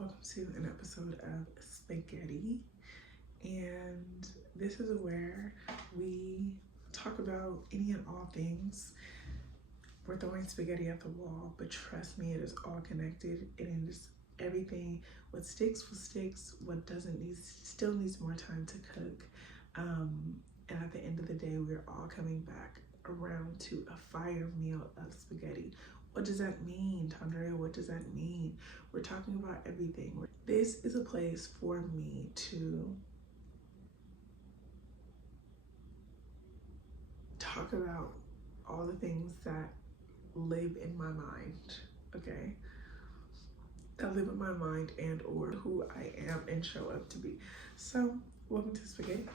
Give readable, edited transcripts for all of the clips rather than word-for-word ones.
Welcome to an episode of Spaghetti, and this is where we talk about any and all things. We're throwing spaghetti at the wall, but trust me, it is all connected, and it is everything. What sticks will sticks, what doesn't still needs more time to cook. And at the end of the day, we're all coming back around to a fire meal of spaghetti. What does that mean, Tuandre'a? What does that mean? We're talking about everything. This is a place for me to talk about all the things that live in my mind, okay? That live in my mind and or who I am and show up to be. So, welcome to Spaghetti.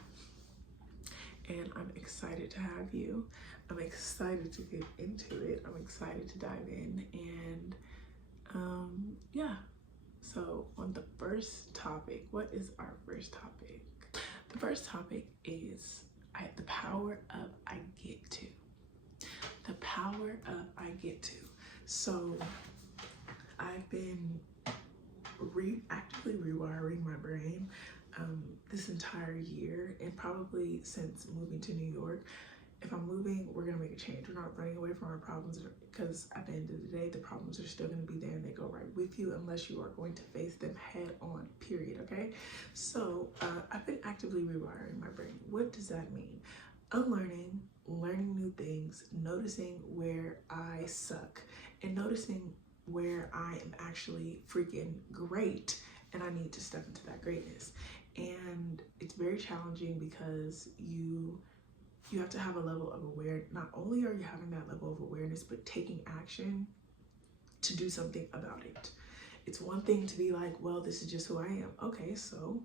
And I'm excited to have you. I'm excited to get into it. I'm excited to dive in, and yeah. So on the first topic, what is our first topic? The first topic is the power of I get to. The power of I get to. So I've been actively rewiring my brain this entire year, and probably since moving to New York. If I'm moving, we're gonna make a change. We're not running away from our problems, because at the end of the day, the problems are still gonna be there and they go right with you unless you are going to face them head on, period, okay? So I've been actively rewiring my brain. What does that mean? Unlearning, learning new things, noticing where I suck, and noticing where I am actually freaking great and I need to step into that greatness. And it's very challenging because you have to have a level of awareness. Not only are you having that level of awareness, but taking action to do something about it. It's one thing to be like, well, this is just who I am. Okay, so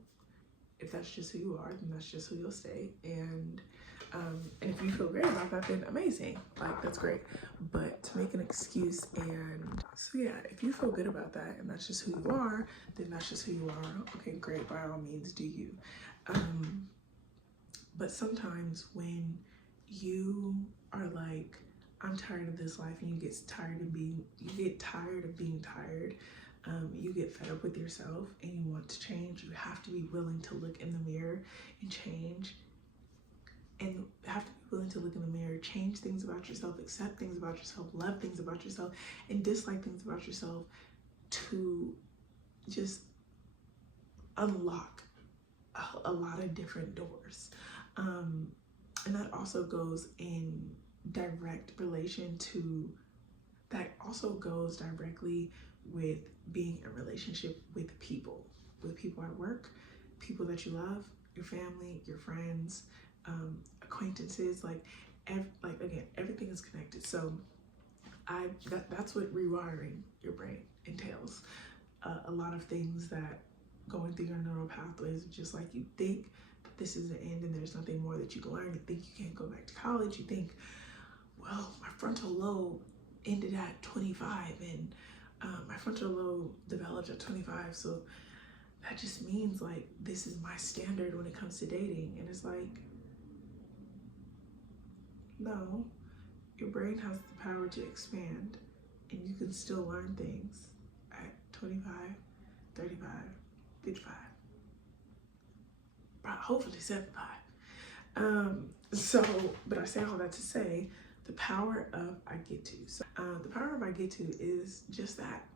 if that's just who you are, then that's just who you'll stay. And if you feel great about that, then amazing. Like, that's great. But to make an excuse, and so yeah, if you feel good about that and that's just who you are, then that's just who you are. Okay, great, by all means, do you. But sometimes when you are like, I'm tired of this life, and you get tired of being tired, you get fed up with yourself and you want to change, you have to be willing to look in the mirror and change, and have to be willing to look in the mirror, change things about yourself, accept things about yourself, love things about yourself, and dislike things about yourself, to just unlock a lot of different doors. And that also goes in direct relation to, that also goes directly with being in a relationship with people at work, people that you love, your family, your friends, acquaintances, again, everything is connected. So that's what rewiring your brain entails. A lot of things that going through your neural pathways, just like you think that this is the end and there's nothing more that you can learn. You think you can't go back to college. You think, well, my frontal lobe ended at 25, and my frontal lobe developed at 25, so that just means like this is my standard when it comes to dating. And it's like, no, your brain has the power to expand, and you can still learn things at 25, 35, 55, hopefully 75. But I say all that to say, the power of I get to. So the power of I get to is just that.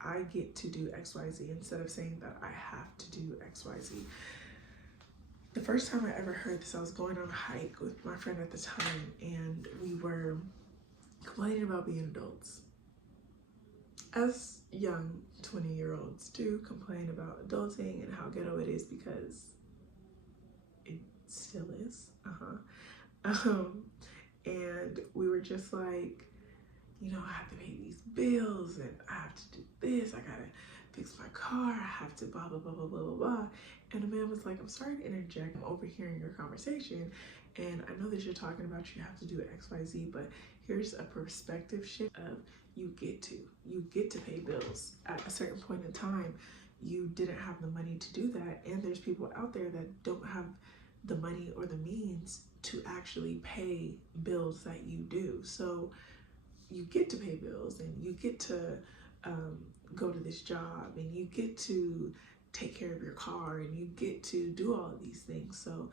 I get to do XYZ instead of saying that I have to do XYZ. The first time I ever heard this, I was going on a hike with my friend at the time, and we were complaining about being adults. As young 20-year-olds do complain about adulting and how ghetto it is, because it still is. And we were just like, you know, I have to pay these bills, and I have to do this, I gotta fix my car, I have to blah, blah, blah, blah, blah, blah, blah. And the man was like, I'm sorry to interject, I'm overhearing your conversation, and I know that you're talking about you have to do XYZ, but here's a perspective shift of you get to pay bills. At a certain point in time, you didn't have the money to do that, and there's people out there that don't have the money or the means to actually pay bills that you do. So you get to pay bills, and you get to go to this job, and you get to take care of your car, and you get to do all of these things. So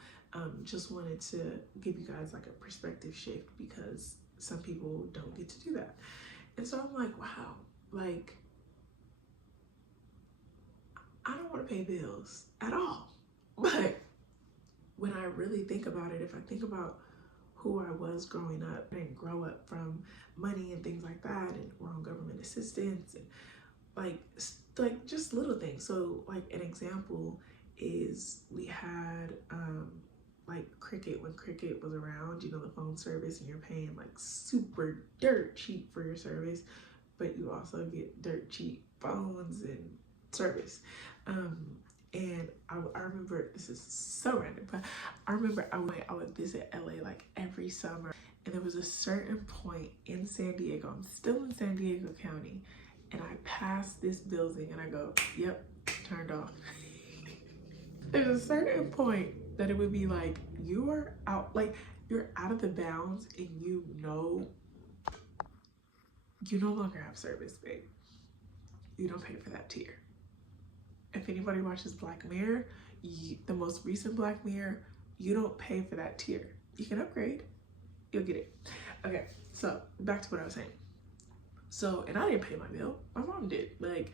just wanted to give you guys like a perspective shift, because some people don't get to do that. And so I'm like, wow, like I don't want to pay bills at all. But when I really think about it, if I think about who I was growing up, I didn't grow up from money and things like that, and we're on government assistance, and like just little things. So like an example is we had like Cricket, when Cricket was around, you know, the phone service, and you're paying like super dirt cheap for your service, but you also get dirt cheap phones and service. And I remember, this is so random, but I remember I would visit LA like every summer, and there was a certain point in San Diego, I'm still in San Diego County, and I passed this building and I go, yep, turned off. There's a certain point that it would be like, you are out, like you're out of the bounds, and you know you no longer have service, babe. You don't pay for that tier. If anybody watches Black Mirror, the most recent Black Mirror, you don't pay for that tier. You can upgrade, you'll get it. Okay, so back to what I was saying. So, and I didn't pay my bill, my mom did. Like,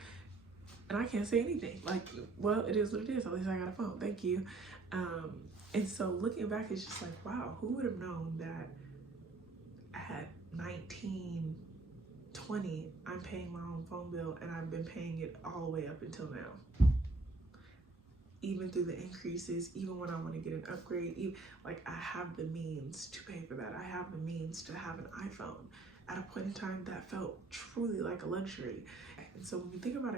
and I can't say anything. Like, well, it is what it is. At least I got a phone, thank you. And so looking back, it's just like, wow, who would have known that at 19, 20, I'm paying my own phone bill, and I've been paying it all the way up until now. Even through the increases, even when I want to get an upgrade, like I have the means to pay for that. I have the means to have an iPhone. At a point in time, that felt truly like a luxury. And so when you think about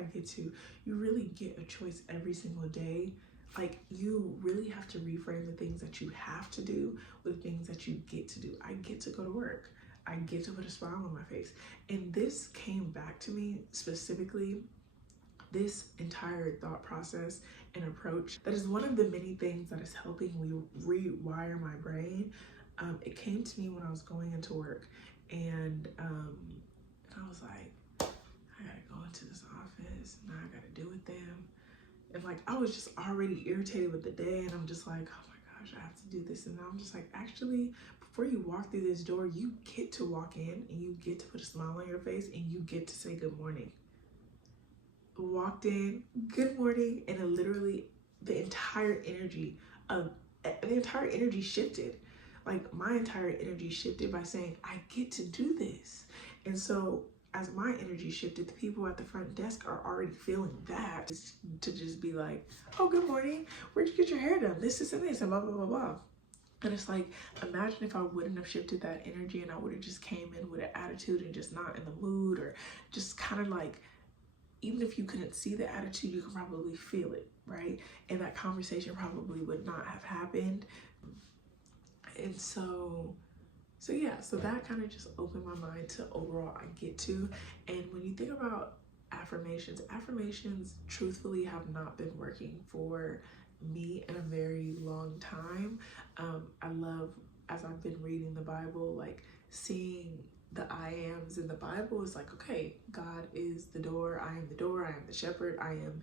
you really get a choice every single day. Like, you really have to reframe the things that you have to do with things that you get to do. I get to go to work. I get to put a smile on my face. And this came back to me specifically, this entire thought process and approach. That is one of the many things that is helping me rewire my brain. It came to me when I was going into work, and I was like, I gotta go into this office, and I gotta deal with them. And like, I was just already irritated with the day, and I'm just like, oh my gosh, I have to do this. And I'm just like, actually, before you walk through this door, you get to walk in, and you get to put a smile on your face, and you get to say good morning. Walked in, good morning, and it literally, the entire energy shifted. Like, my entire energy shifted by saying, I get to do this. And so as my energy shifted, the people at the front desk are already feeling that, to just be like, oh, good morning, where'd you get your hair done, this and this, and blah blah blah blah. And it's like, imagine if I wouldn't have shifted that energy, and I would have just came in with an attitude and just not in the mood, or just kind of like, even if you couldn't see the attitude, you could probably feel it, right? And that conversation probably would not have happened. And so yeah, so that kind of just opened my mind to overall I get to. And when you think about affirmations truthfully have not been working for me in a very long time. I love, as I've been reading the Bible, like seeing the I ams in the Bible is like, okay, God is the door, I am the door, I am the shepherd, I am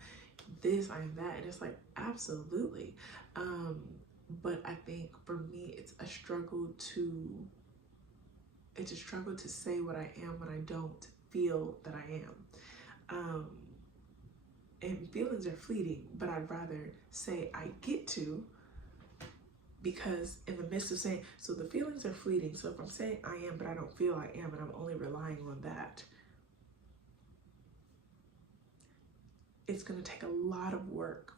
this, I am that. And it's like, absolutely. But I think for me, it's a struggle to say what I am when I don't feel that I am. And feelings are fleeting, but I'd rather say I get to, because in the midst of saying, so the feelings are fleeting. So if I'm saying I am, but I don't feel I am, and I'm only relying on that, it's going to take a lot of work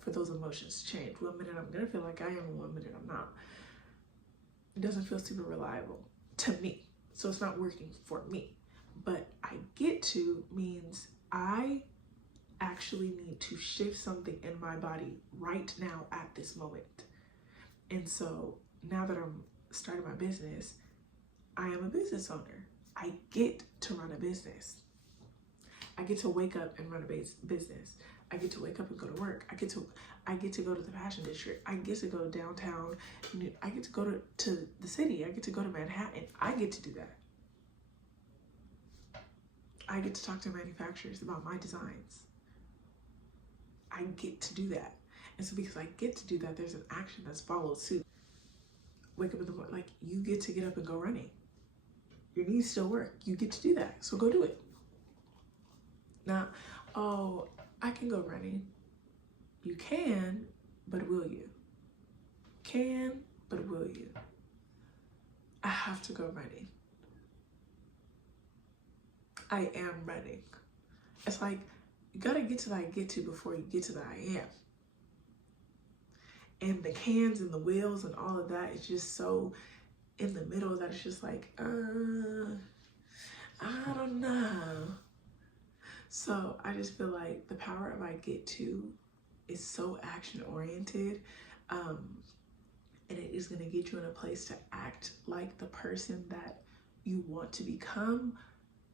for those emotions to change. One minute I'm going to feel like I am, and one minute I'm not. It doesn't feel super reliable to me. So it's not working for me. But I get to means I actually need to shift something in my body right now at this moment. And so now that I'm starting my business, I am a business owner. I get to run a business. I get to wake up and run a business. I get to wake up and go to work. I get to go to the fashion district. I get to go downtown. I get to go to the city. I get to go to Manhattan. I get to do that. I get to talk to manufacturers about my designs. I get to do that. And so because I get to do that, there's an action that's followed suit. Wake up in the morning, like, you get to get up and go running. Your knees still work. You get to do that. So go do it. Now, oh, I can go running. You can, but will you? Can, but will you? I have to go running. I am running. It's like, you gotta get to the I get to before you get to the I am. And the cans and the wheels and all of that is just so in the middle that it's just like, I don't know. So I just feel like the power of I get to is so action oriented. And it is going to get you in a place to act like the person that you want to become,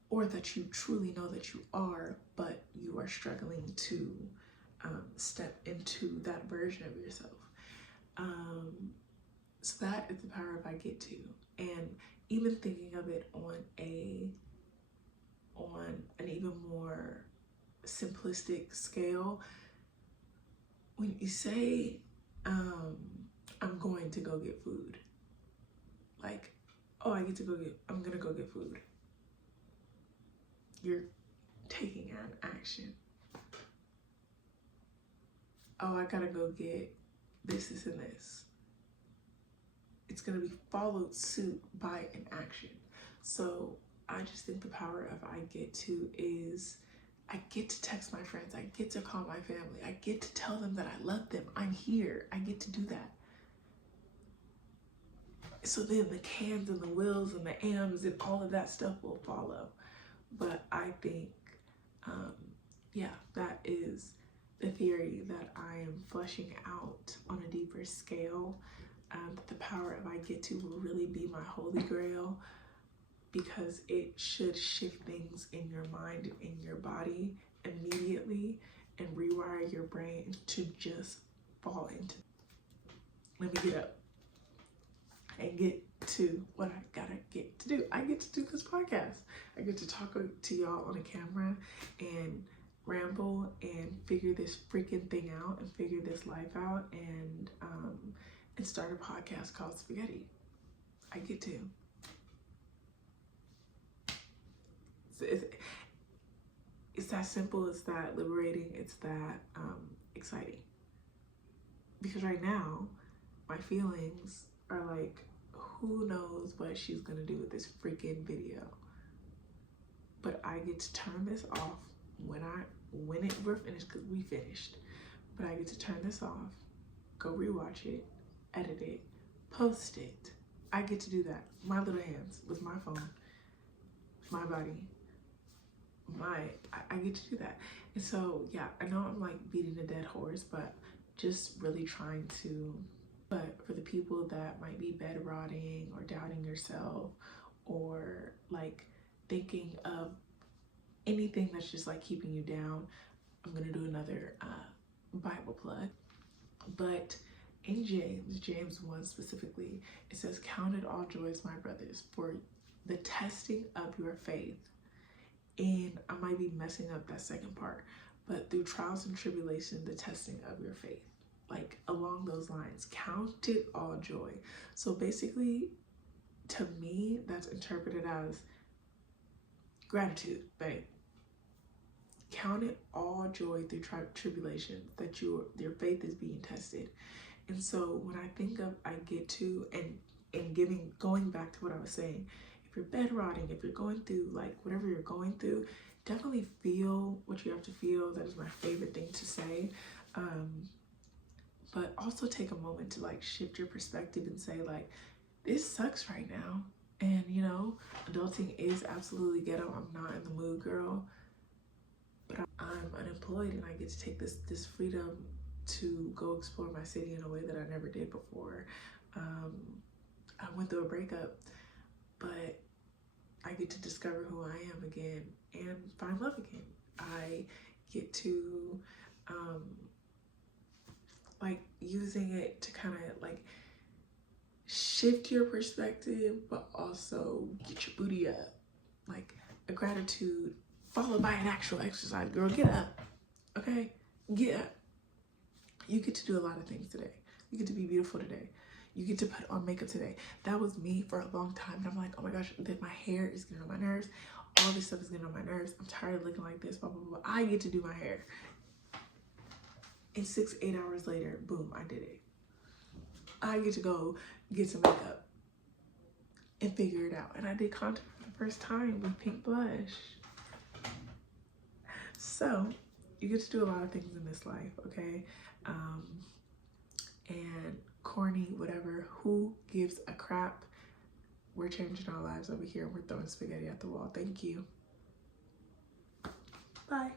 or that you truly know that you are, but you are struggling to step into that version of yourself. So that is the power of I get to. And even thinking of it on an even more simplistic scale, when you say, I'm going to go get food, like, oh, I'm gonna go get food. You're taking an action. Oh, I gotta go get this, this, and this. It's gonna be followed suit by an action. So I just think the power of I get to is I get to text my friends. I get to call my family. I get to tell them that I love them. I'm here. I get to do that. So then the cans and the wills and the ams and all of that stuff will follow. But I think, yeah, that is the theory that I am fleshing out on a deeper scale. The power of I get to will really be my holy grail, because it should shift things in your mind and in your body immediately and rewire your brain to just fall into. Let me get up and get to what I gotta get to do. I get to do this podcast. I get to talk to y'all on a camera and ramble and figure this freaking thing out and figure this life out and start a podcast called Spaghetti. I get to. It's that simple, it's that liberating, it's that exciting. Because right now, my feelings are like, who knows what she's gonna do with this freaking video. But I get to turn this off when we're finished, because we finished. But I get to turn this off, go rewatch it, edit it, post it. I get to do that. My little hands with my phone, my body. I get to do that. And so, yeah, I know I'm like beating a dead horse, but just really trying to, but for the people that might be bed rotting or doubting yourself, or like thinking of anything that's just like keeping you down, I'm gonna do another Bible plug. But in James 1 specifically, it says, "Count it all joys, my brothers, for the testing of your faith." And I might be messing up that second part, but through trials and tribulation, the testing of your faith. Like along those lines, count it all joy. So basically, to me, that's interpreted as gratitude, babe. Count it all joy through tribulation, that your faith is being tested. And so when I think of I get to, and going back to what I was saying, if you're bed rotting, if you're going through like whatever you're going through, definitely feel what you have to feel. That is my favorite thing to say. But also take a moment to like shift your perspective and say like, this sucks right now. And you know, adulting is absolutely ghetto. I'm not in the mood, girl. But I'm unemployed and I get to take this freedom to go explore my city in a way that I never did before. I went through a breakup, but I get to discover who I am again and find love again. I get to like using it to kind of like shift your perspective, but also get your booty up. Like a gratitude followed by an actual exercise. Girl, get up. Okay? Get up. You get to do a lot of things today. You get to be beautiful today. You get to put on makeup today. That was me for a long time. And I'm like, oh my gosh, my hair is getting on my nerves. All this stuff is getting on my nerves. I'm tired of looking like this, blah, blah, blah. I get to do my hair. And 6-8 hours later, boom, I did it. I get to go get some makeup and figure it out. And I did contour for the first time with pink blush. So you get to do a lot of things in this life, okay? And corny, whatever, who gives a crap? We're changing our lives over here. We're throwing spaghetti at the wall. Thank you. Bye.